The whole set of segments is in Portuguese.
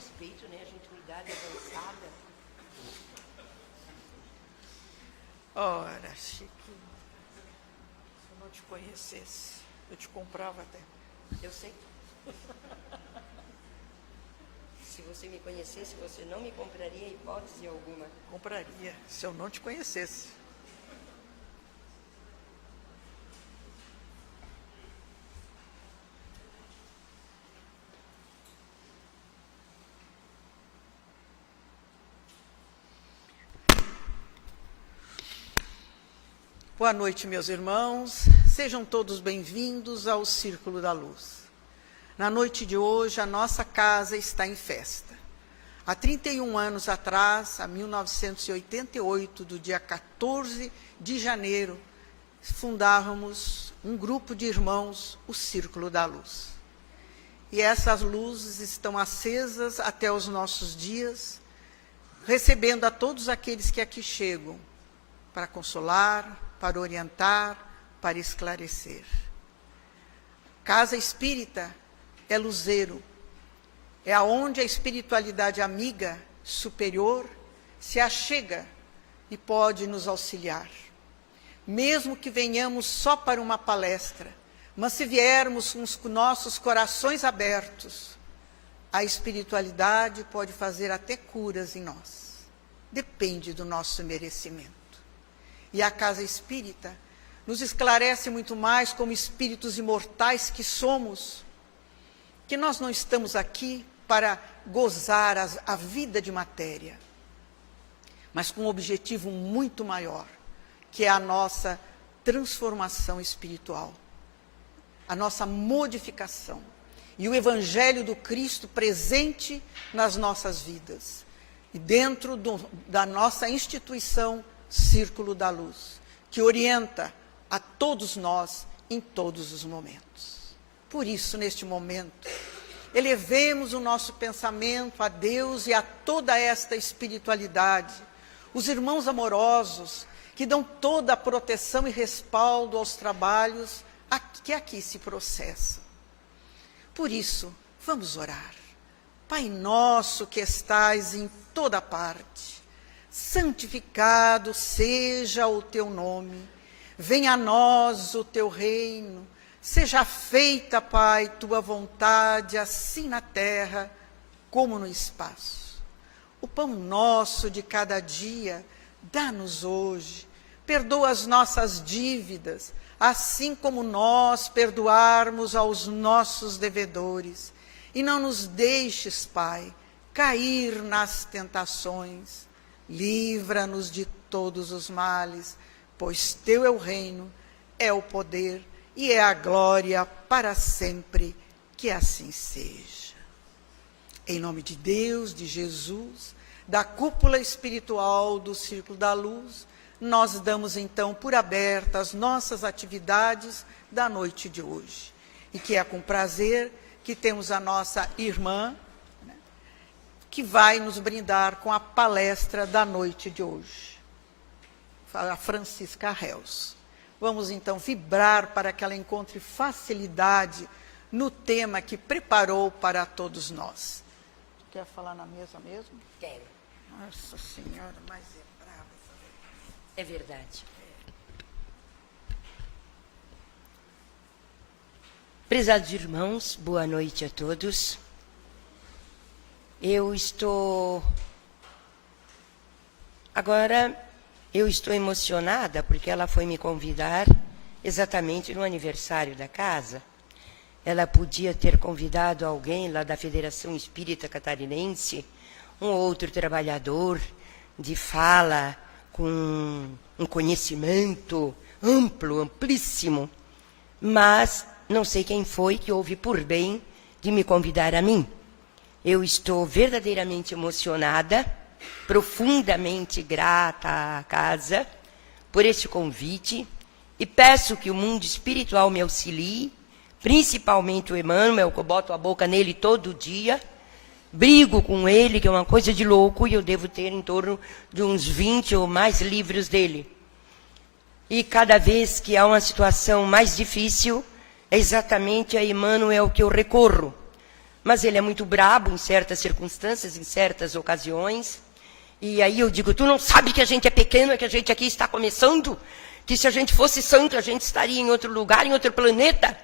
respeito, né? A gente com idade avançada. Ora, Chiquinho, se eu não te conhecesse, eu te comprava até. Eu sei. Se você me conhecesse, você não me compraria hipótese alguma. Compraria, se eu não te conhecesse. Boa noite, meus irmãos. Sejam todos bem-vindos ao Círculo da Luz. Na noite de hoje, a nossa casa está em festa. Há 31 anos atrás, em 1988, do dia 14 de janeiro, fundávamos um grupo de irmãos, o Círculo da Luz. E essas luzes estão acesas até os nossos dias, recebendo a todos aqueles que aqui chegam, para consolar, para orientar, para esclarecer. Casa Espírita é luzeiro, é aonde a espiritualidade amiga, superior, se achega e pode nos auxiliar. Mesmo que venhamos só para uma palestra, mas se viermos com os nossos corações abertos, a espiritualidade pode fazer até curas em nós. Depende do nosso merecimento. E a Casa Espírita nos esclarece muito mais como espíritos imortais que somos, que nós não estamos aqui para gozar a vida de matéria, mas com um objetivo muito maior, que é a nossa transformação espiritual, a nossa modificação, e o Evangelho do Cristo presente nas nossas vidas, e dentro da nossa instituição Círculo da Luz, que orienta a todos nós em todos os momentos. Por isso, neste momento, elevemos o nosso pensamento a Deus e a toda esta espiritualidade, os irmãos amorosos que dão toda a proteção e respaldo aos trabalhos que aqui se processam. Por isso, vamos orar. Pai nosso que estais em toda parte, santificado seja o teu nome, venha a nós o teu reino, seja feita, Pai, tua vontade, assim na terra como no espaço. O pão nosso de cada dia, dá-nos hoje. Perdoa as nossas dívidas, assim como nós perdoarmos aos nossos devedores. E não nos deixes, Pai, cair nas tentações. Livra-nos de todos os males, pois teu é o reino, é o poder e é a glória para sempre, que assim seja. Em nome de Deus, de Jesus, da cúpula espiritual do Círculo da Luz, nós damos então por abertas as nossas atividades da noite de hoje. E que é com prazer que temos a nossa irmã, né, que vai nos brindar com a palestra da noite de hoje, a Francisca Reus. Vamos, então, vibrar para que ela encontre facilidade no tema que preparou para todos nós. Quer falar na mesa mesmo? Quero. Nossa Senhora, mas é brava essa vez. É verdade. Prezados irmãos, boa noite a todos. Eu estou emocionada porque ela foi me convidar exatamente no aniversário da casa. Ela podia ter convidado alguém lá da Federação Espírita Catarinense, um outro trabalhador de fala, com um conhecimento amplo, amplíssimo, mas não sei quem foi que houve por bem de me convidar a mim. Eu estou verdadeiramente emocionada, profundamente grata à casa por este convite e peço que o mundo espiritual me auxilie, principalmente o Emmanuel, que eu boto a boca nele todo dia, brigo com ele, que é uma coisa de louco, e eu devo ter em torno de uns 20 ou mais livros dele. E cada vez que há uma situação mais difícil, é exatamente a Emmanuel que eu recorro, mas ele é muito brabo em certas circunstâncias, em certas ocasiões. E aí eu digo, tu não sabe que a gente é pequeno, que a gente aqui está começando? Que se a gente fosse santo, a gente estaria em outro lugar, em outro planeta?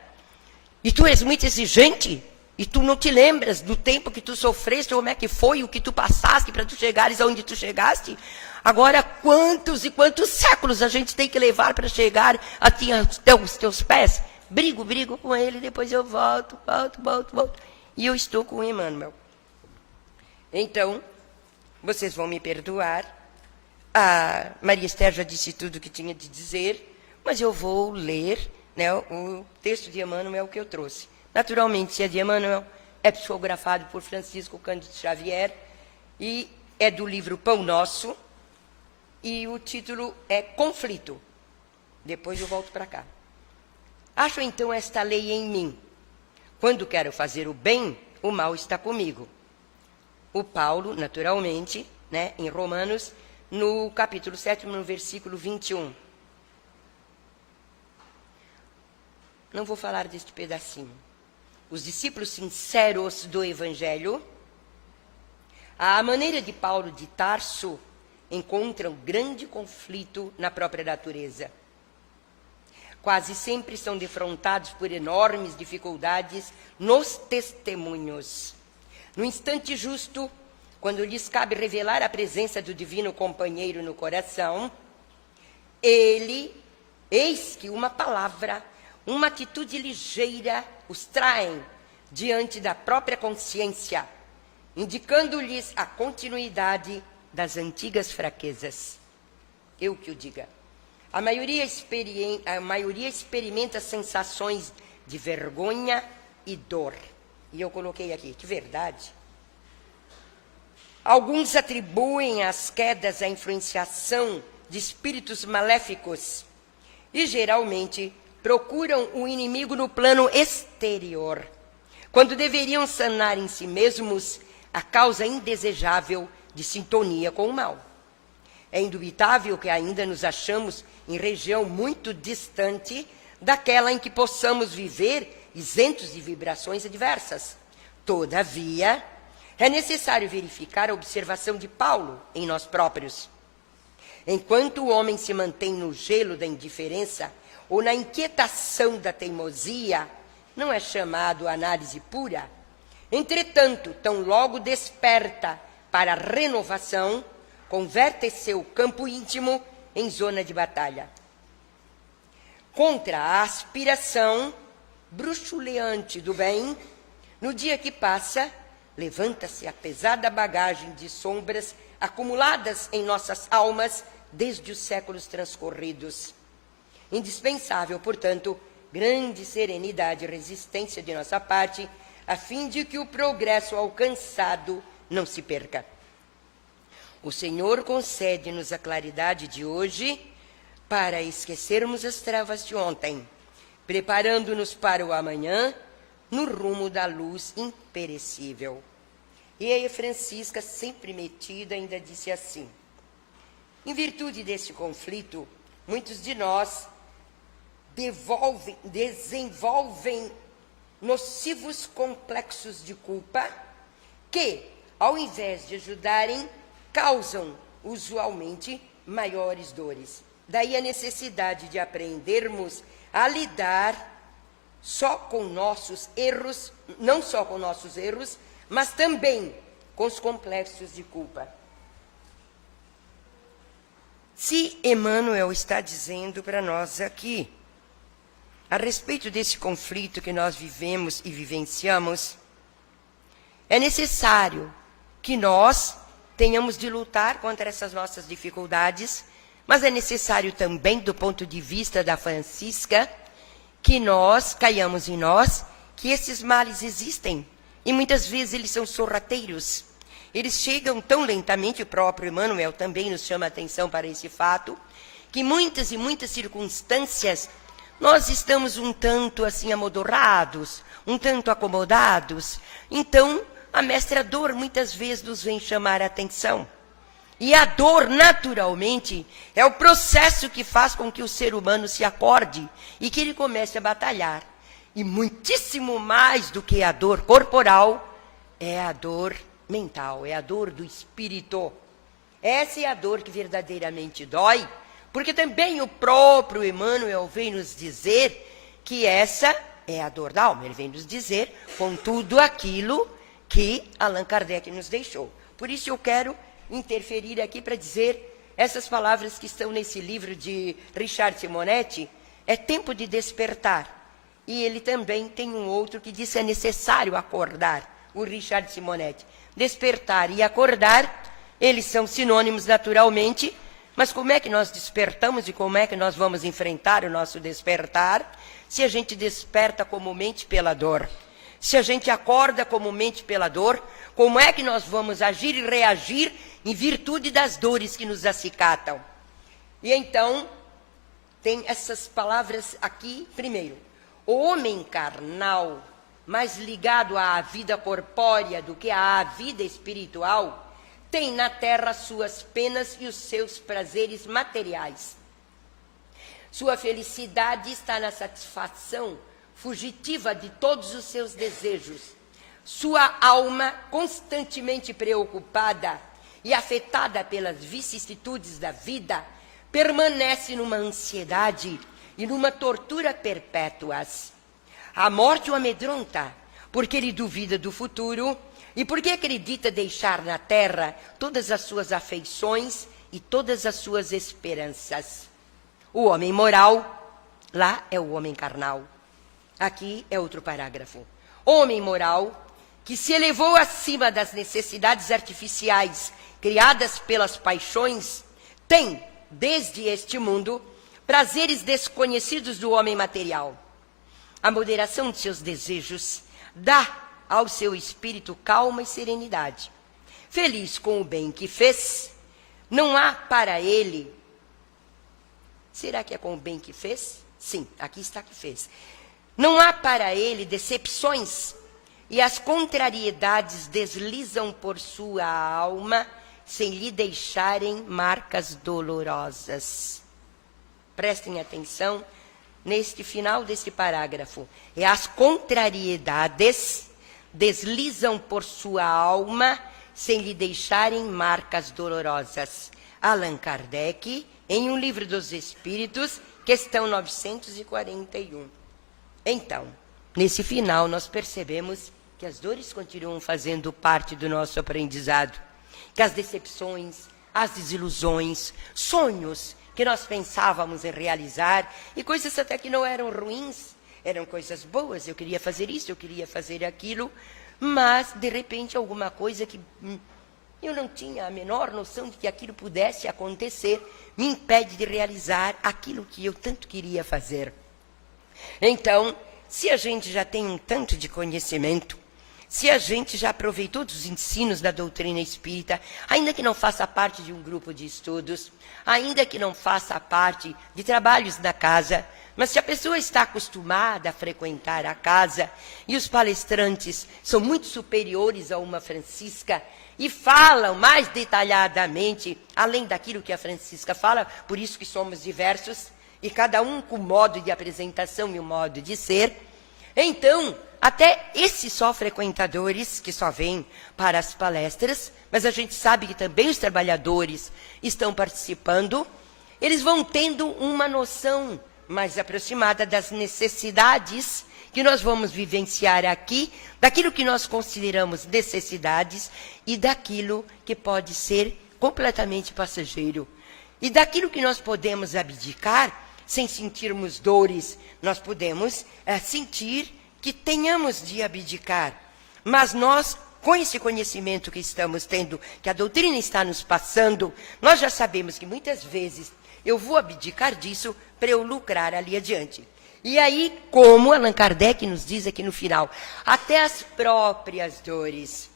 E tu és muito exigente? E tu não te lembras do tempo que tu sofreste, como é que foi, o que tu passaste para tu chegares aonde tu chegaste? Agora, quantos e quantos séculos a gente tem que levar para chegar aos teus pés? Brigo com ele, depois eu volto. E eu estou com o Emmanuel. Então, vocês vão me perdoar. A Maria Esther já disse tudo o que tinha de dizer, mas eu vou ler, né, o texto de Emmanuel que eu trouxe. Naturalmente, se é de Emmanuel, é psicografado por Francisco Cândido Xavier e é do livro Pão Nosso, e o título é Conflito. Depois eu volto para cá. Acho então esta lei em mim. Quando quero fazer o bem, o mal está comigo. O Paulo, naturalmente, né, em Romanos, no capítulo 7, no versículo 21. Não vou falar deste pedacinho. Os discípulos sinceros do Evangelho, à maneira de Paulo de Tarso, encontram grande conflito na própria natureza. Quase sempre são defrontados por enormes dificuldades nos testemunhos. No instante justo, quando lhes cabe revelar a presença do divino companheiro no coração, eis que uma palavra, uma atitude ligeira os traem diante da própria consciência, indicando-lhes a continuidade das antigas fraquezas. Eu que o diga. A maioria experimenta sensações de vergonha e dor. E eu coloquei aqui, que verdade. Alguns atribuem as quedas à influenciação de espíritos maléficos e, geralmente, procuram o inimigo no plano exterior, quando deveriam sanar em si mesmos a causa indesejável de sintonia com o mal. É indubitável que ainda nos achamos em região muito distante daquela em que possamos viver isentos de vibrações adversas. Todavia, é necessário verificar a observação de Paulo em nós próprios. Enquanto o homem se mantém no gelo da indiferença ou na inquietação da teimosia, não é chamado análise pura. Entretanto, tão logo desperta para a renovação, converte seu campo íntimo em zona de batalha. Contra a aspiração bruxuleante do bem, no dia que passa, levanta-se a pesada bagagem de sombras acumuladas em nossas almas desde os séculos transcorridos. Indispensável, portanto, grande serenidade e resistência de nossa parte, a fim de que o progresso alcançado não se perca. O Senhor concede-nos a claridade de hoje para esquecermos as trevas de ontem, preparando-nos para o amanhã no rumo da luz imperecível. E aí Francisca, sempre metida, ainda disse assim: em virtude deste conflito, muitos de nós desenvolvem nocivos complexos de culpa que, ao invés de ajudarem, causam usualmente maiores dores. Daí a necessidade de aprendermos a lidar só com nossos erros, não só com nossos erros, mas também com os complexos de culpa. Se Emmanuel está dizendo para nós aqui, a respeito desse conflito que nós vivemos e vivenciamos, é necessário que nós tenhamos de lutar contra essas nossas dificuldades, mas é necessário também, do ponto de vista da Francisca, que nós caiamos em nós, que esses males existem. E muitas vezes eles são sorrateiros. Eles chegam tão lentamente, o próprio Emmanuel também nos chama a atenção para esse fato, que muitas e muitas circunstâncias nós estamos um tanto assim amodorrados, um tanto acomodados. Então, a mestra dor muitas vezes nos vem chamar a atenção. E a dor, naturalmente, é o processo que faz com que o ser humano se acorde e que ele comece a batalhar. E muitíssimo mais do que a dor corporal, é a dor mental, é a dor do espírito. Essa é a dor que verdadeiramente dói, porque também o próprio Emmanuel vem nos dizer que essa é a dor da alma. Ele vem nos dizer com tudo aquilo que Allan Kardec nos deixou. Por isso eu quero interferir aqui para dizer essas palavras que estão nesse livro de Richard Simonetti, é tempo de despertar. E ele também tem um outro que diz que é necessário acordar, o Richard Simonetti. Despertar e acordar, eles são sinônimos naturalmente, mas como é que nós despertamos e como é que nós vamos enfrentar o nosso despertar? Se a gente desperta comumente pela dor, se a gente acorda comumente pela dor, como é que nós vamos agir e reagir em virtude das dores que nos acicatam? E então, tem essas palavras aqui, primeiro. O homem carnal, mais ligado à vida corpórea do que à vida espiritual, tem na terra suas penas e os seus prazeres materiais. Sua felicidade está na satisfação fugitiva de todos os seus desejos. Sua alma, constantemente preocupada e afetada pelas vicissitudes da vida, permanece numa ansiedade e numa tortura perpétuas. A morte o amedronta, porque ele duvida do futuro e porque acredita deixar na terra todas as suas afeições e todas as suas esperanças. O homem moral, lá é o homem carnal. Aqui é outro parágrafo. Homem moral, que se elevou acima das necessidades artificiais criadas pelas paixões, tem, desde este mundo, prazeres desconhecidos do homem material. A moderação de seus desejos dá ao seu espírito calma e serenidade. Feliz com o bem que fez, não há para ele... Será que é com o bem que fez? Sim, aqui está que fez. Não há para ele decepções, e as contrariedades deslizam por sua alma, sem lhe deixarem marcas dolorosas. Prestem atenção neste final deste parágrafo. E as contrariedades deslizam por sua alma, sem lhe deixarem marcas dolorosas. Allan Kardec, em Um Livro dos Espíritos, questão 941. Então, nesse final, nós percebemos que as dores continuam fazendo parte do nosso aprendizado, que as decepções, as desilusões, sonhos que nós pensávamos em realizar, e coisas até que não eram ruins, eram coisas boas, eu queria fazer isso, eu queria fazer aquilo, mas, de repente, alguma coisa que eu não tinha a menor noção de que aquilo pudesse acontecer, me impede de realizar aquilo que eu tanto queria fazer. Então, se a gente já tem um tanto de conhecimento, se a gente já aproveitou dos ensinos da doutrina espírita, ainda que não faça parte de um grupo de estudos, ainda que não faça parte de trabalhos na casa, mas se a pessoa está acostumada a frequentar a casa e os palestrantes são muito superiores a uma Francisca e falam mais detalhadamente, além daquilo que a Francisca fala, por isso que somos diversos, e cada um com um modo de apresentação e um modo de ser, então, até esses só frequentadores que só vêm para as palestras, mas a gente sabe que também os trabalhadores estão participando, eles vão tendo uma noção mais aproximada das necessidades que nós vamos vivenciar aqui, daquilo que nós consideramos necessidades e daquilo que pode ser completamente passageiro. E daquilo que nós podemos abdicar, sem sentirmos dores, nós podemos sentir que tenhamos de abdicar. Mas nós, com esse conhecimento que estamos tendo, que a doutrina está nos passando, nós já sabemos que muitas vezes eu vou abdicar disso para eu lucrar ali adiante. E aí, como Allan Kardec nos diz aqui no final, até as próprias dores,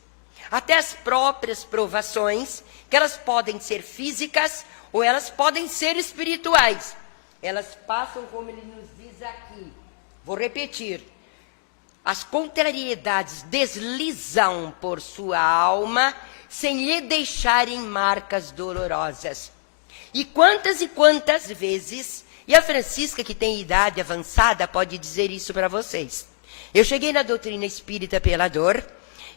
até as próprias provações, que elas podem ser físicas ou elas podem ser espirituais. Elas passam, como ele nos diz aqui, vou repetir, as contrariedades deslizam por sua alma, sem lhe deixarem marcas dolorosas. E quantas vezes, e a Francisca, que tem idade avançada, pode dizer isso para vocês. Eu cheguei na doutrina espírita pela dor,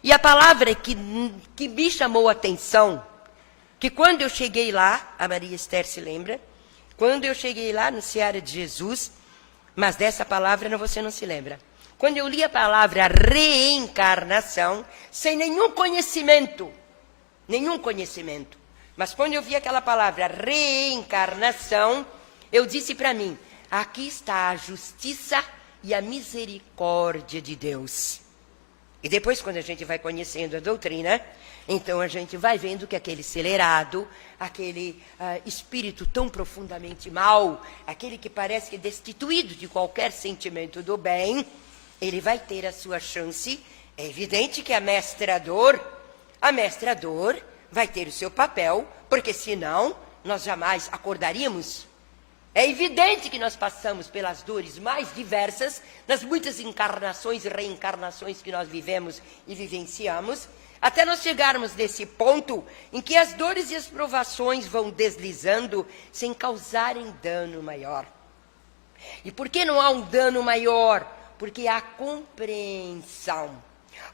E a palavra que me chamou a atenção, que quando eu cheguei lá, a Maria Esther se lembra, quando eu cheguei lá no Seara de Jesus, mas dessa palavra você não se lembra. Quando eu li a palavra reencarnação, sem nenhum conhecimento, mas quando eu vi aquela palavra reencarnação, eu disse para mim, aqui está a justiça e a misericórdia de Deus. E depois, quando a gente vai conhecendo a doutrina, então a gente vai vendo que aquele acelerado, aquele espírito tão profundamente mau, aquele que parece que é destituído de qualquer sentimento do bem, ele vai ter a sua chance. É evidente que a mestra-dor vai ter o seu papel, porque senão nós jamais acordaríamos. É evidente que nós passamos pelas dores mais diversas, nas muitas encarnações e reencarnações que nós vivemos e vivenciamos, até nós chegarmos nesse ponto em que as dores e as provações vão deslizando sem causarem dano maior. E por que não há um dano maior? Porque há compreensão.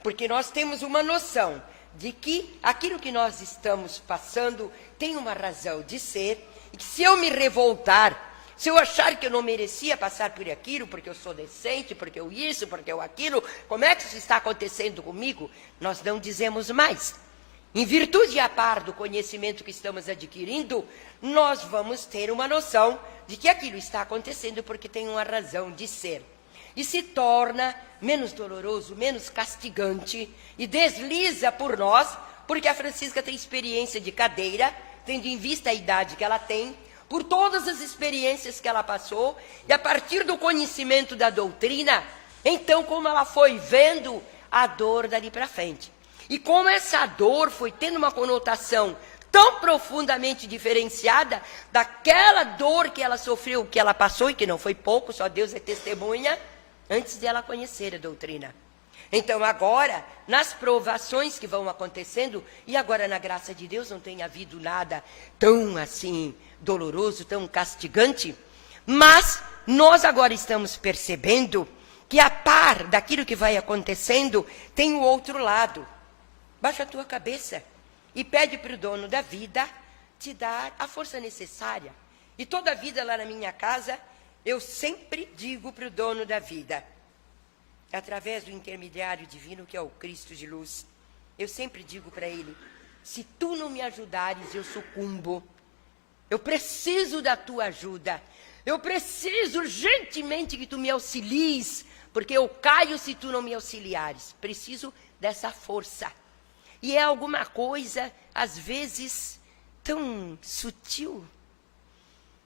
Porque nós temos uma noção de que aquilo que nós estamos passando tem uma razão de ser, e que se eu me revoltar, se eu achar que eu não merecia passar por aquilo, porque eu sou decente, porque eu isso, porque eu aquilo, como é que isso está acontecendo comigo? Nós não dizemos mais. Em virtude a par do conhecimento que estamos adquirindo, nós vamos ter uma noção de que aquilo está acontecendo porque tem uma razão de ser. E se torna menos doloroso, menos castigante, e desliza por nós, porque a Francisca tem experiência de cadeira, tendo em vista a idade que ela tem, por todas as experiências que ela passou, e a partir do conhecimento da doutrina, então como ela foi vendo a dor dali para frente. E como essa dor foi tendo uma conotação tão profundamente diferenciada daquela dor que ela sofreu, que ela passou, e que não foi pouco, só Deus é testemunha, antes de ela conhecer a doutrina. Então agora, nas provações que vão acontecendo, e agora na graça de Deus não tem havido nada tão assim doloroso, tão castigante, mas nós agora estamos percebendo que a par daquilo que vai acontecendo, tem o outro lado. Baixa a tua cabeça e pede para o dono da vida te dar a força necessária. E toda a vida lá na minha casa, eu sempre digo para o dono da vida, através do intermediário divino que é o Cristo de luz, eu sempre digo para ele, se tu não me ajudares, eu sucumbo. Eu preciso da tua ajuda. Eu preciso urgentemente que tu me auxilies, porque eu caio se tu não me auxiliares. Preciso dessa força. E é alguma coisa, às vezes, tão sutil,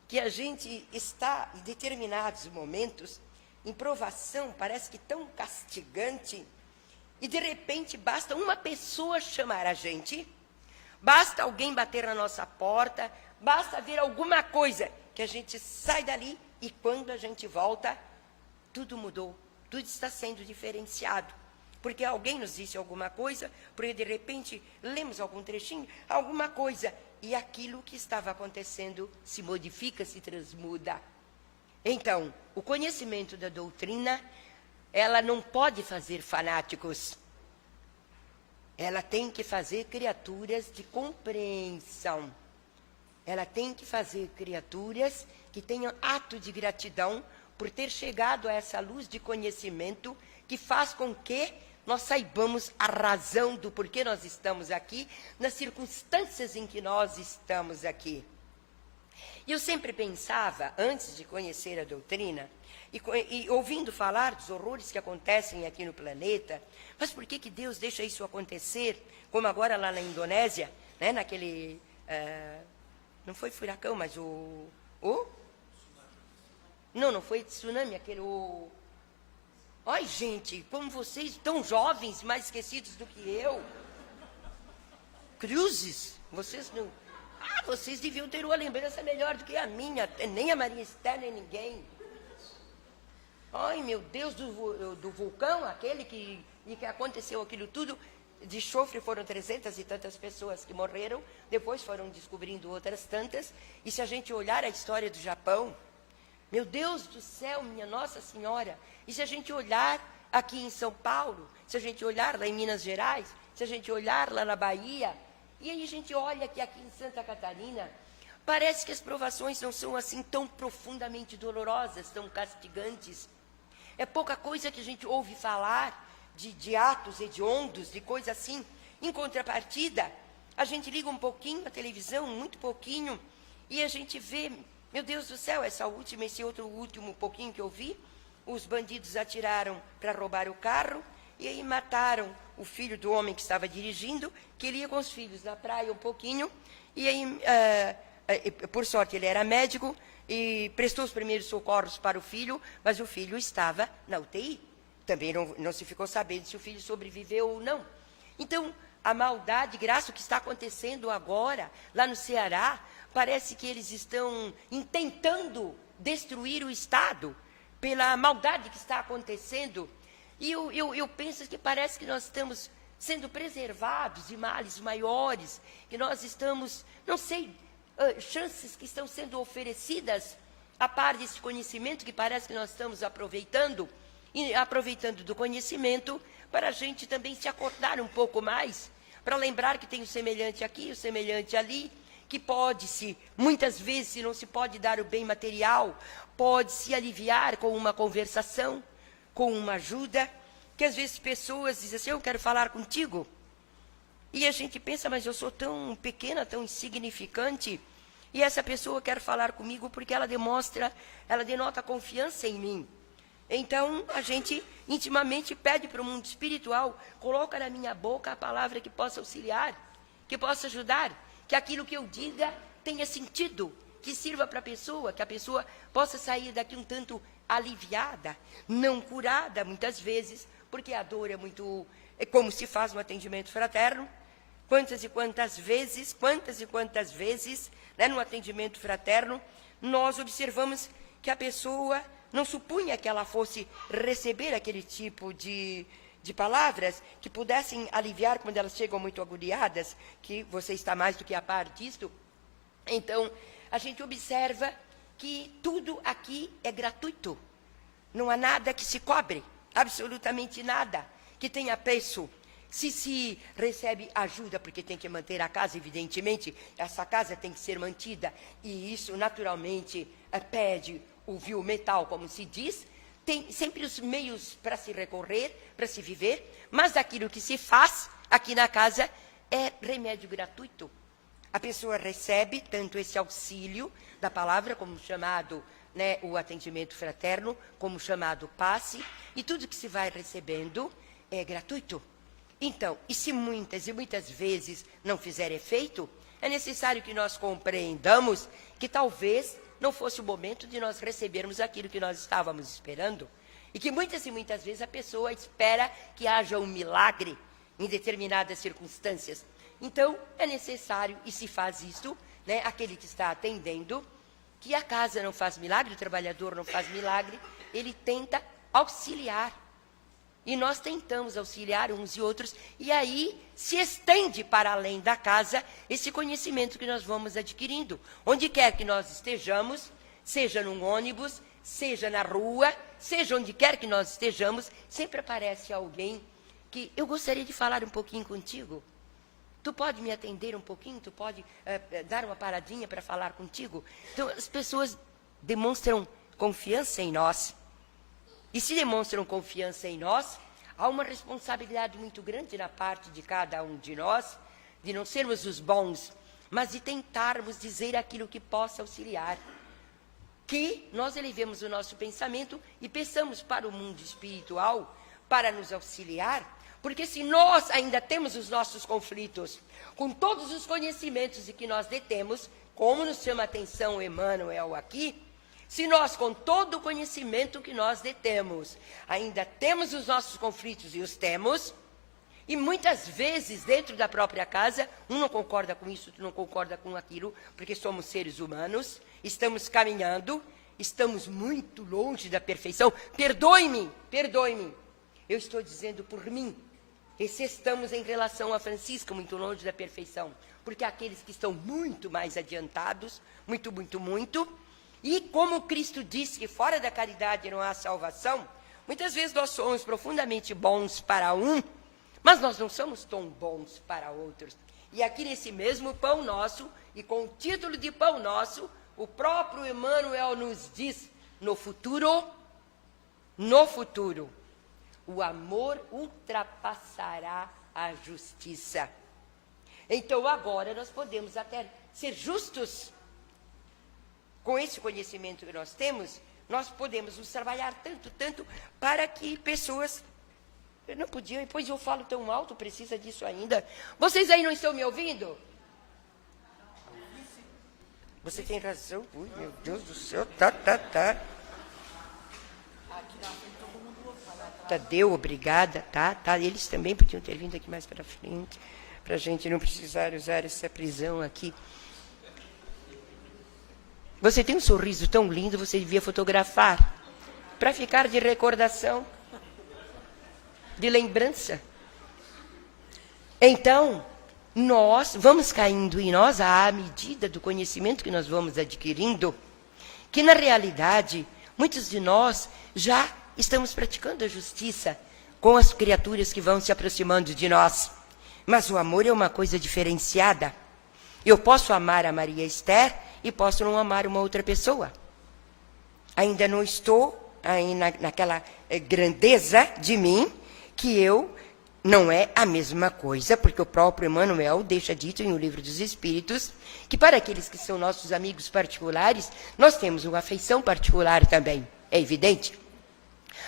que a gente está, em determinados momentos, em provação, parece que tão castigante, e de repente basta uma pessoa chamar a gente, basta alguém bater na nossa porta, basta ver alguma coisa, que a gente sai dali e quando a gente volta, tudo mudou, tudo está sendo diferenciado. Porque alguém nos disse alguma coisa, porque de repente lemos algum trechinho, alguma coisa, e aquilo que estava acontecendo se modifica, se transmuda. Então, o conhecimento da doutrina, ela não pode fazer fanáticos. Ela tem que fazer criaturas de compreensão. Ela tem que fazer criaturas que tenham ato de gratidão por ter chegado a essa luz de conhecimento que faz com que nós saibamos a razão do porquê nós estamos aqui, nas circunstâncias em que nós estamos aqui. E eu sempre pensava, antes de conhecer a doutrina, e ouvindo falar dos horrores que acontecem aqui no planeta, mas por que Deus deixa isso acontecer, como agora lá na Indonésia, né, naquele... não foi furacão, mas não foi tsunami, aquele... Ai, gente, como vocês, tão jovens, mais esquecidos do que eu. Cruzes, vocês não... vocês deviam ter uma lembrança melhor do que a minha, nem a Maria Esther, nem ninguém. Ai, meu Deus, do vulcão, aquele que aconteceu aquilo tudo, de chofre foram 300 e tantas pessoas que morreram, depois foram descobrindo outras tantas, e se a gente olhar a história do Japão, meu Deus do céu, minha Nossa Senhora, e se a gente olhar aqui em São Paulo, se a gente olhar lá em Minas Gerais, se a gente olhar lá na Bahia, e aí a gente olha que aqui em Santa Catarina, parece que as provações não são assim tão profundamente dolorosas, tão castigantes. É pouca coisa que a gente ouve falar de atos hediondos, de coisa assim. Em contrapartida, a gente liga um pouquinho a televisão, muito pouquinho, e a gente vê, meu Deus do céu, esse outro último pouquinho que eu vi, os bandidos atiraram para roubar o carro, e aí mataram o filho do homem que estava dirigindo, que ele ia com os filhos na praia um pouquinho, e aí, por sorte, ele era médico, e prestou os primeiros socorros para o filho, mas o filho estava na UTI. Também não se ficou sabendo se o filho sobreviveu ou não. Então, a maldade, graças ao que está acontecendo agora, lá no Ceará, parece que eles estão tentando destruir o Estado pela maldade que está acontecendo. E eu penso que parece que nós estamos sendo preservados de males maiores, que nós estamos, não sei, chances que estão sendo oferecidas a par desse conhecimento que parece que nós estamos aproveitando, e aproveitando do conhecimento para a gente também se acordar um pouco mais, para lembrar que tem o semelhante aqui, o semelhante ali, que pode-se, muitas vezes, se não se pode dar o bem material, pode-se aliviar com uma conversação, com uma ajuda, que às vezes pessoas dizem assim, eu quero falar contigo. E a gente pensa, mas eu sou tão pequena, tão insignificante, e essa pessoa quer falar comigo porque ela denota confiança em mim. Então, a gente intimamente pede para o mundo espiritual, coloca na minha boca a palavra que possa auxiliar, que possa ajudar, que aquilo que eu diga tenha sentido, que sirva para a pessoa, que a pessoa possa sair daqui um tanto aliviada, não curada muitas vezes, porque a dor é como se faz no atendimento fraterno. Quantas e quantas vezes, né, no atendimento fraterno, nós observamos que a pessoa não supunha que ela fosse receber aquele tipo de palavras que pudessem aliviar quando elas chegam muito agoniadas, que você está mais do que a par disto. Então, a gente observa que tudo aqui é gratuito. Não há nada que se cobre, absolutamente nada que tenha preço. Se recebe ajuda, porque tem que manter a casa, evidentemente, essa casa tem que ser mantida, e isso naturalmente pede o vil metal, como se diz, tem sempre os meios para se recorrer, para se viver, mas aquilo que se faz aqui na casa é remédio gratuito. A pessoa recebe tanto esse auxílio da palavra, como chamado, né, o atendimento fraterno, como chamado passe, e tudo que se vai recebendo é gratuito. Então, e se muitas e muitas vezes não fizer efeito, é necessário que nós compreendamos que talvez não fosse o momento de nós recebermos aquilo que nós estávamos esperando, e que muitas e muitas vezes a pessoa espera que haja um milagre em determinadas circunstâncias. Então, é necessário, e se faz isso, né, aquele que está atendendo, que a casa não faz milagre, o trabalhador não faz milagre, ele tenta auxiliar. E nós tentamos auxiliar uns e outros, e aí se estende para além da casa esse conhecimento que nós vamos adquirindo. Onde quer que nós estejamos, seja num ônibus, seja na rua, seja onde quer que nós estejamos, sempre aparece alguém que eu gostaria de falar um pouquinho contigo. Tu pode me atender um pouquinho? Tu pode dar uma paradinha para falar contigo? Então, as pessoas demonstram confiança em nós. E se demonstram confiança em nós, há uma responsabilidade muito grande na parte de cada um de nós, de não sermos os bons, mas de tentarmos dizer aquilo que possa auxiliar. Que nós elevemos o nosso pensamento e peçamos para o mundo espiritual para nos auxiliar, porque se nós ainda temos os nossos conflitos, com todos os conhecimentos de que nós detemos, como nos chama a atenção Emmanuel aqui, se nós, com todo o conhecimento que nós detemos, ainda temos os nossos conflitos e os temos, e muitas vezes dentro da própria casa, um não concorda com isso, outro não concorda com aquilo, porque somos seres humanos, estamos caminhando, estamos muito longe da perfeição. Perdoe-me, eu estou dizendo por mim, e se estamos em relação a Francisca, muito longe da perfeição, porque aqueles que estão muito mais adiantados, muito, e como Cristo disse que fora da caridade não há salvação, Muitas vezes nós somos profundamente bons para um, mas nós não somos tão bons para outros. E aqui nesse mesmo pão nosso, e com o título de pão nosso, o próprio Emmanuel nos diz, no futuro, o amor ultrapassará a justiça. Então agora nós podemos até ser justos. Com esse conhecimento que nós temos, nós podemos nos trabalhar tanto, para que pessoas... Eu não podia, depois eu falo tão alto, precisa disso ainda. Vocês aí não estão me ouvindo? Você tem razão. Ui, meu Deus do céu, tá. Tadeu, obrigada, tá. Eles também podiam ter vindo aqui mais para frente, para a gente não precisar usar essa prisão aqui. Você tem um sorriso tão lindo, você devia fotografar, para ficar de recordação, de lembrança. Então, nós vamos caindo em nós à medida do conhecimento que nós vamos adquirindo, que na realidade, muitos de nós já estamos praticando a justiça com as criaturas que vão se aproximando de nós. Mas o amor é uma coisa diferenciada. Eu posso amar a Maria Esther e posso não amar uma outra pessoa. Ainda não estou aí naquela grandeza de mim, que eu não é a mesma coisa, porque o próprio Emmanuel deixa dito em O Livro dos Espíritos, que para aqueles que são nossos amigos particulares, nós temos uma afeição particular também, é evidente.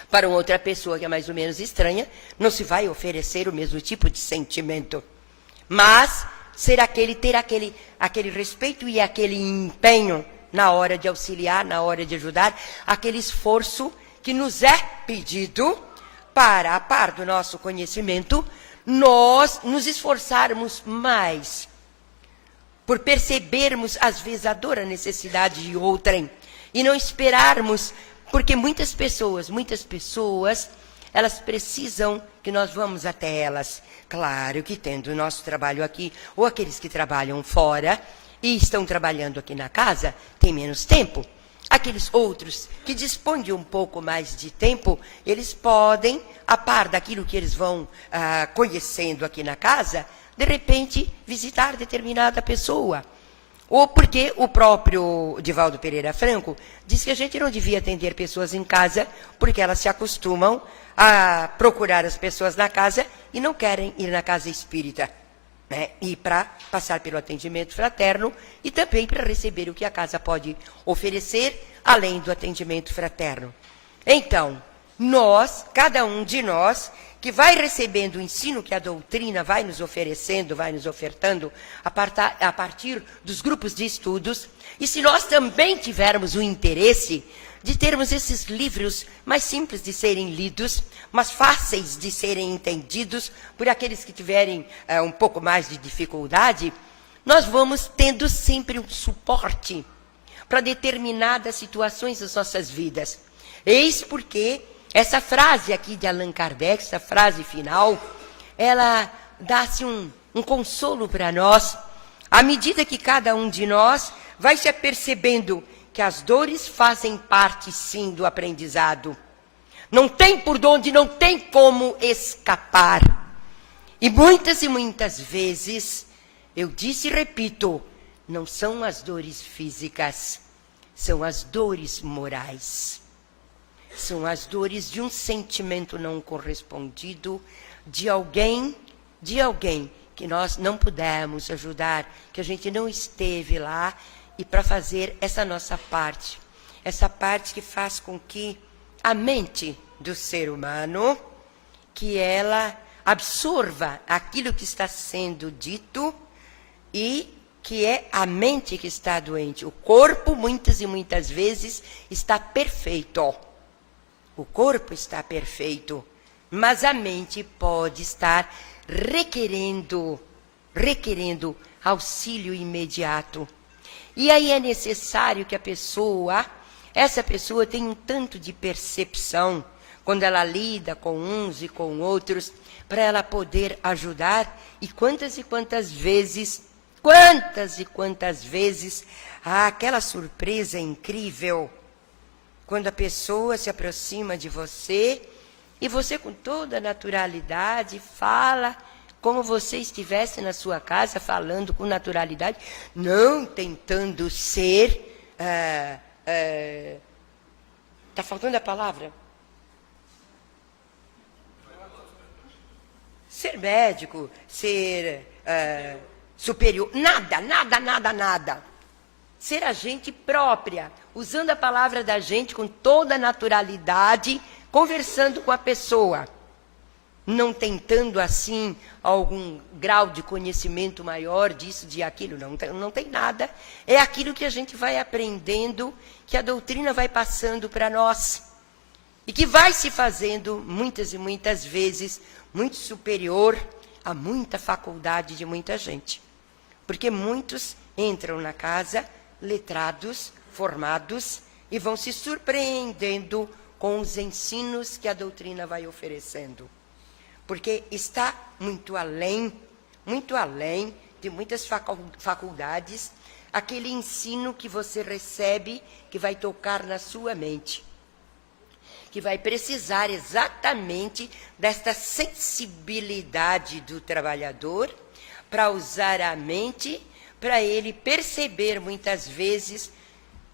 Para uma outra pessoa que é mais ou menos estranha, não se vai oferecer o mesmo tipo de sentimento. Mas ter aquele respeito e aquele empenho na hora de auxiliar, na hora de ajudar, aquele esforço que nos é pedido para, a par do nosso conhecimento, nós nos esforçarmos mais por percebermos, às vezes, a dor, a necessidade de outrem, e não esperarmos, porque muitas pessoas, elas precisam que nós vamos até elas. Claro que tendo o nosso trabalho aqui, ou aqueles que trabalham fora e estão trabalhando aqui na casa, têm menos tempo. Aqueles outros que dispõem de um pouco mais de tempo, eles podem, a par daquilo que eles vão conhecendo aqui na casa, de repente visitar determinada pessoa. Ou porque o próprio Divaldo Pereira Franco diz que a gente não devia atender pessoas em casa, porque elas se acostumam a procurar as pessoas na casa e não querem ir na casa espírita, né? E para passar pelo atendimento fraterno e também para receber o que a casa pode oferecer, além do atendimento fraterno. Então, cada um de nós, que vai recebendo o ensino que a doutrina vai nos oferecendo, vai nos ofertando, a partir dos grupos de estudos, e se nós também tivermos o interesse de termos esses livros mais simples de serem lidos, mas fáceis de serem entendidos por aqueles que tiverem um pouco mais de dificuldade, nós vamos tendo sempre um suporte para determinadas situações das nossas vidas. Eis porque essa frase aqui de Allan Kardec, essa frase final, ela dá-se um consolo para nós, à medida que cada um de nós vai se apercebendo que as dores fazem parte, sim, do aprendizado. Não tem por onde, não tem como escapar. E muitas vezes, eu disse e repito, não são as dores físicas, são as dores morais. São as dores de um sentimento não correspondido, de alguém que nós não pudemos ajudar, que a gente não esteve lá, e para fazer essa nossa parte, essa parte que faz com que a mente do ser humano, que ela absorva aquilo que está sendo dito e que é a mente que está doente. O corpo, muitas e muitas vezes, está perfeito. O corpo está perfeito, mas a mente pode estar requerendo auxílio imediato. E aí é necessário que essa pessoa tenha um tanto de percepção, quando ela lida com uns e com outros, para ela poder ajudar. E quantas vezes, aquela surpresa incrível, quando a pessoa se aproxima de você e você, com toda naturalidade, fala como você estivesse na sua casa, falando com naturalidade, não tentando ser... Está faltando a palavra? Ser médico, ser superior, nada. Ser a gente própria, usando a palavra da gente com toda naturalidade, conversando com a pessoa. Não tentando, assim, algum grau de conhecimento maior disso, de aquilo. Não tem nada. É aquilo que a gente vai aprendendo, que a doutrina vai passando para nós. E que vai se fazendo, muitas e muitas vezes, muito superior a muita faculdade de muita gente. Porque muitos entram na casa letrados, formados, e vão se surpreendendo com os ensinos que a doutrina vai oferecendo. Porque está muito além de muitas faculdades, aquele ensino que você recebe, que vai tocar na sua mente, que vai precisar exatamente desta sensibilidade do trabalhador para usar a mente, para ele perceber muitas vezes,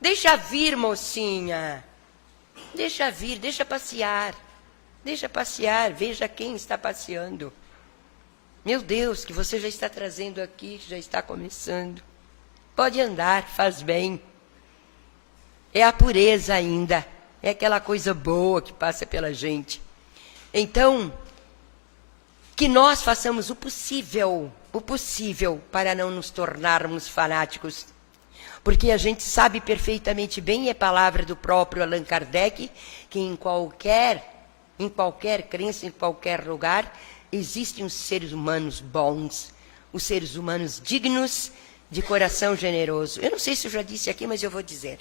deixa vir, mocinha, deixa vir, deixa passear, veja quem está passeando. Meu Deus, que você já está trazendo aqui, já está começando. Pode andar, faz bem. É a pureza ainda, é aquela coisa boa que passa pela gente. Então, que nós façamos o possível para não nos tornarmos fanáticos. Porque a gente sabe perfeitamente bem, é palavra do próprio Allan Kardec, que em qualquer crença, em qualquer lugar, existem os seres humanos bons, os seres humanos dignos, de coração generoso. Eu não sei se eu já disse aqui, mas eu vou dizer.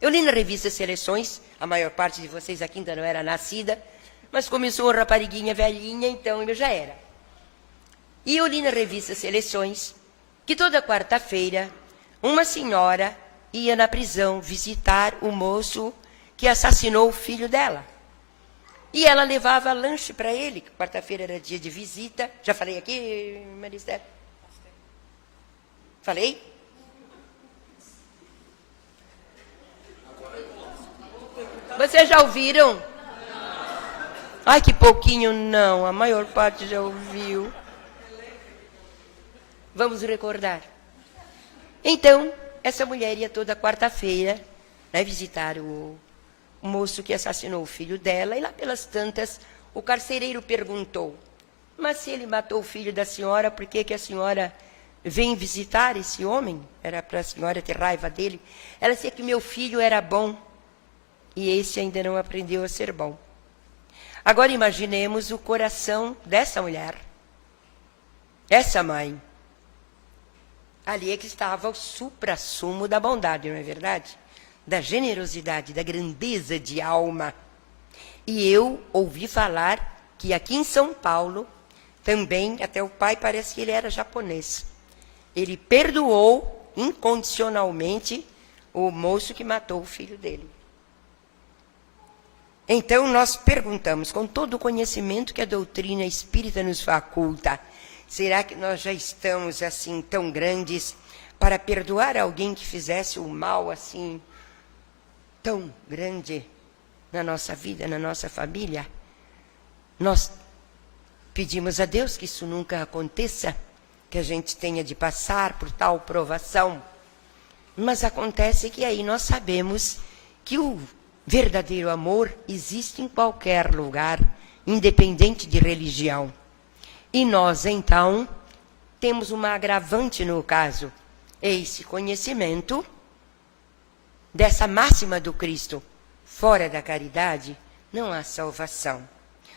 Eu li na revista Seleções, a maior parte de vocês aqui ainda não era nascida, mas começou uma rapariguinha velhinha, então eu já era. E eu li na revista Seleções que toda quarta-feira uma senhora ia na prisão visitar o moço que assassinou o filho dela. E ela levava lanche para ele, que quarta-feira era dia de visita. Já falei aqui, Maristela? Falei? Vocês já ouviram? Ai, que pouquinho não, a maior parte já ouviu. Vamos recordar. Então, essa mulher ia toda quarta-feira, né, visitar o moço que assassinou o filho dela, e lá pelas tantas, o carcereiro perguntou, mas se ele matou o filho da senhora, por que a senhora vem visitar esse homem? Era para a senhora ter raiva dele. Ela dizia que meu filho era bom, e esse ainda não aprendeu a ser bom. Agora imaginemos o coração dessa mulher, essa mãe. Ali é que estava o suprassumo da bondade, não é verdade? Da generosidade, da grandeza de alma. E eu ouvi falar que aqui em São Paulo, também, até o pai parece que ele era japonês. Ele perdoou incondicionalmente o moço que matou o filho dele. Então, nós perguntamos, com todo o conhecimento que a doutrina espírita nos faculta, será que nós já estamos assim tão grandes para perdoar alguém que fizesse o mal assim tão grande na nossa vida, na nossa família? Nós pedimos a Deus que isso nunca aconteça, que a gente tenha de passar por tal provação. Mas acontece que aí nós sabemos que o verdadeiro amor existe em qualquer lugar, independente de religião. E nós, então, temos uma agravante no caso, é esse conhecimento dessa máxima do Cristo. Fora da caridade, não há salvação.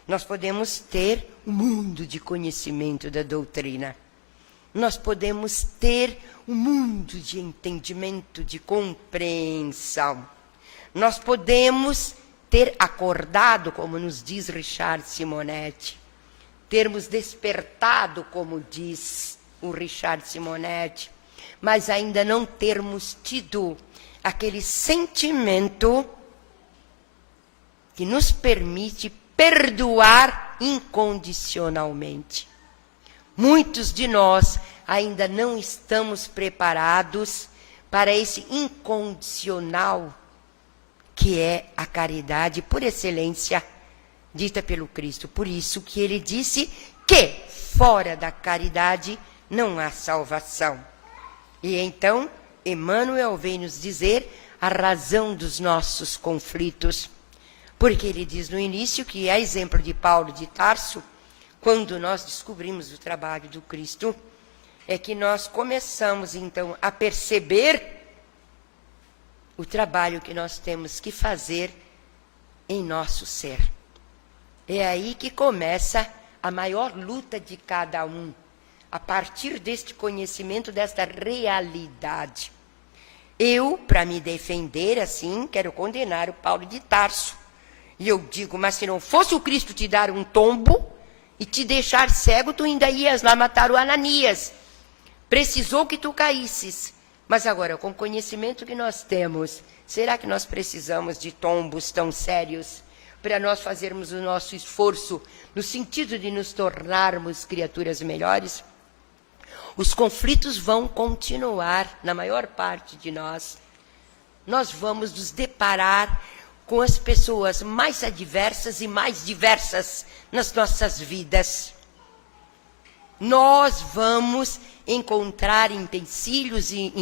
Nós podemos ter um mundo de conhecimento da doutrina. Nós podemos ter um mundo de entendimento, de compreensão. Nós podemos ter acordado, como nos diz Richard Simonetti, termos despertado, como diz o Richard Simonetti, mas ainda não termos tido aquele sentimento que nos permite perdoar incondicionalmente. Muitos de nós ainda não estamos preparados para esse incondicional que é a caridade por excelência dita pelo Cristo. Por isso que ele disse que fora da caridade não há salvação. E então Emmanuel vem nos dizer a razão dos nossos conflitos. Porque ele diz no início que, a exemplo de Paulo de Tarso, quando nós descobrimos o trabalho do Cristo, é que nós começamos então a perceber o trabalho que nós temos que fazer em nosso ser. É aí que começa a maior luta de cada um, a partir deste conhecimento, desta realidade. Eu, para me defender assim, quero condenar o Paulo de Tarso. E eu digo, mas se não fosse o Cristo te dar um tombo e te deixar cego, tu ainda ias lá matar o Ananias. Precisou que tu caísses. Mas agora, com o conhecimento que nós temos, será que nós precisamos de tombos tão sérios para nós fazermos o nosso esforço no sentido de nos tornarmos criaturas melhores? Os conflitos vão continuar na maior parte de nós. Nós vamos nos deparar com as pessoas mais adversas e mais diversas nas nossas vidas. Nós vamos encontrar empecilhos e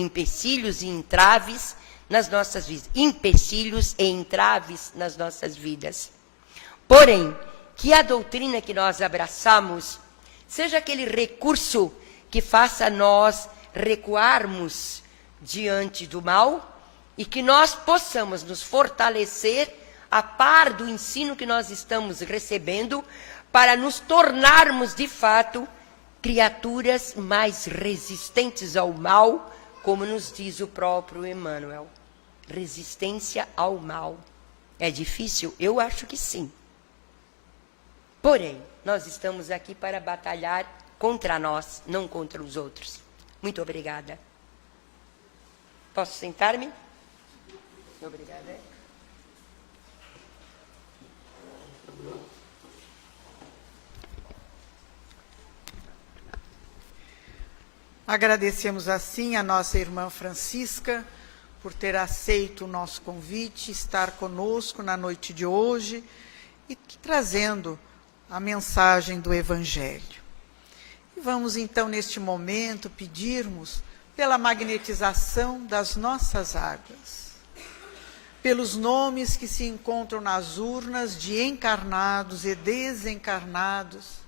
entraves nas nossas vidas. Empecilhos e entraves nas nossas vidas. Porém, que a doutrina que nós abraçamos seja aquele recurso que faça nós recuarmos diante do mal e que nós possamos nos fortalecer a par do ensino que nós estamos recebendo para nos tornarmos, de fato, criaturas mais resistentes ao mal, como nos diz o próprio Emmanuel. Resistência ao mal. É difícil? Eu acho que sim. Porém, nós estamos aqui para batalhar contra nós, não contra os outros. Muito obrigada. Posso sentar-me? Obrigada. Agradecemos assim a nossa irmã Francisca por ter aceito o nosso convite, estar conosco na noite de hoje e trazendo a mensagem do Evangelho. E vamos então, neste momento, pedirmos pela magnetização das nossas águas, pelos nomes que se encontram nas urnas de encarnados e desencarnados,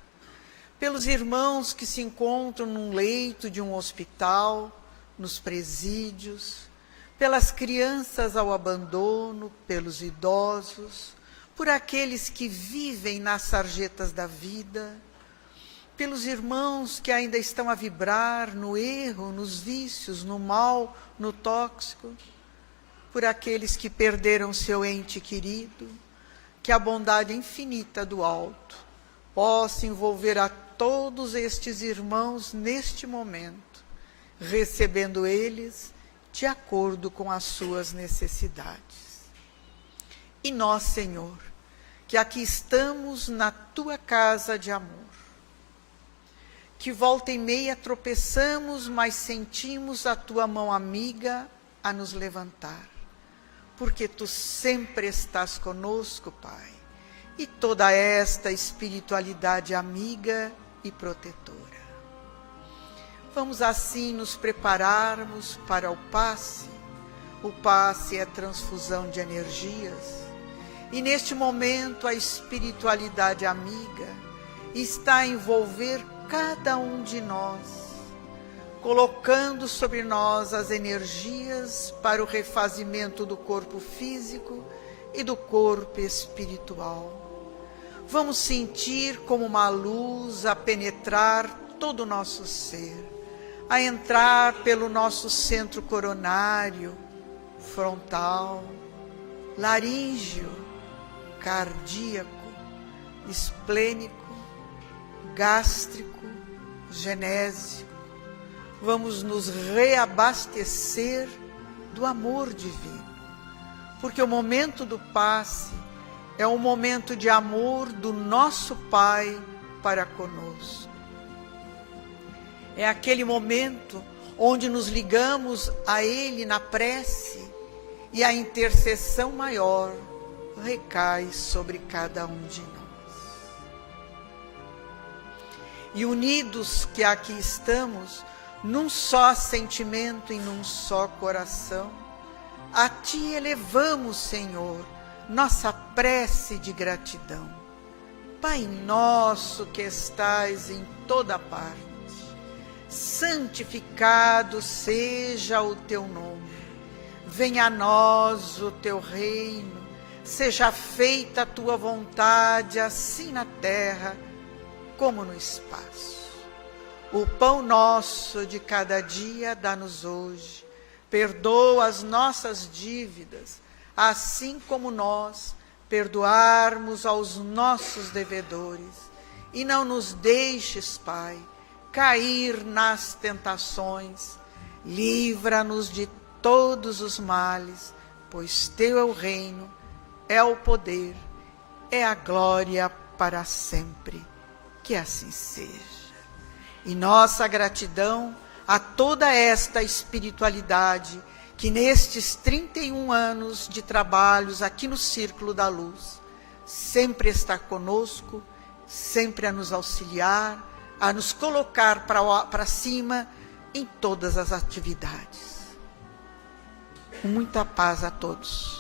pelos irmãos que se encontram num leito de um hospital, nos presídios, pelas crianças ao abandono, pelos idosos, por aqueles que vivem nas sarjetas da vida, pelos irmãos que ainda estão a vibrar no erro, nos vícios, no mal, no tóxico, por aqueles que perderam seu ente querido, que a bondade infinita do alto possa envolver a todos estes irmãos neste momento, recebendo eles de acordo com as suas necessidades. E nós, Senhor, que aqui estamos na Tua casa de amor, que volta e meia tropeçamos, mas sentimos a Tua mão amiga a nos levantar, porque Tu sempre estás conosco, Pai, e toda esta espiritualidade amiga e protetora. Vamos assim nos prepararmos para o passe. O passe é transfusão de energias. E neste momento a espiritualidade amiga está a envolver cada um de nós, colocando sobre nós as energias para o refazimento do corpo físico e do corpo espiritual. Vamos sentir como uma luz a penetrar todo o nosso ser, a entrar pelo nosso centro coronário, frontal, laríngeo, cardíaco, esplênico, gástrico, genésico. Vamos nos reabastecer do amor divino, porque o momento do passe é um momento de amor do nosso Pai para conosco. É aquele momento onde nos ligamos a Ele na prece e a intercessão maior recai sobre cada um de nós. E unidos que aqui estamos, num só sentimento e num só coração, a Ti elevamos, Senhor, nossa prece de gratidão. Pai nosso que estais em toda parte, santificado seja o Teu nome. Venha a nós o Teu reino, seja feita a Tua vontade, assim na terra como no espaço. O pão nosso de cada dia dá-nos hoje. Perdoa as nossas dívidas, assim como nós perdoarmos aos nossos devedores. E não nos deixes, Pai, cair nas tentações. Livra-nos de todos os males, pois Teu é o reino, é o poder, é a glória para sempre. Que assim seja. E nossa gratidão a toda esta espiritualidade que nestes 31 anos de trabalhos aqui no Círculo da Luz sempre está conosco, sempre a nos auxiliar, a nos colocar para cima em todas as atividades. Muita paz a todos.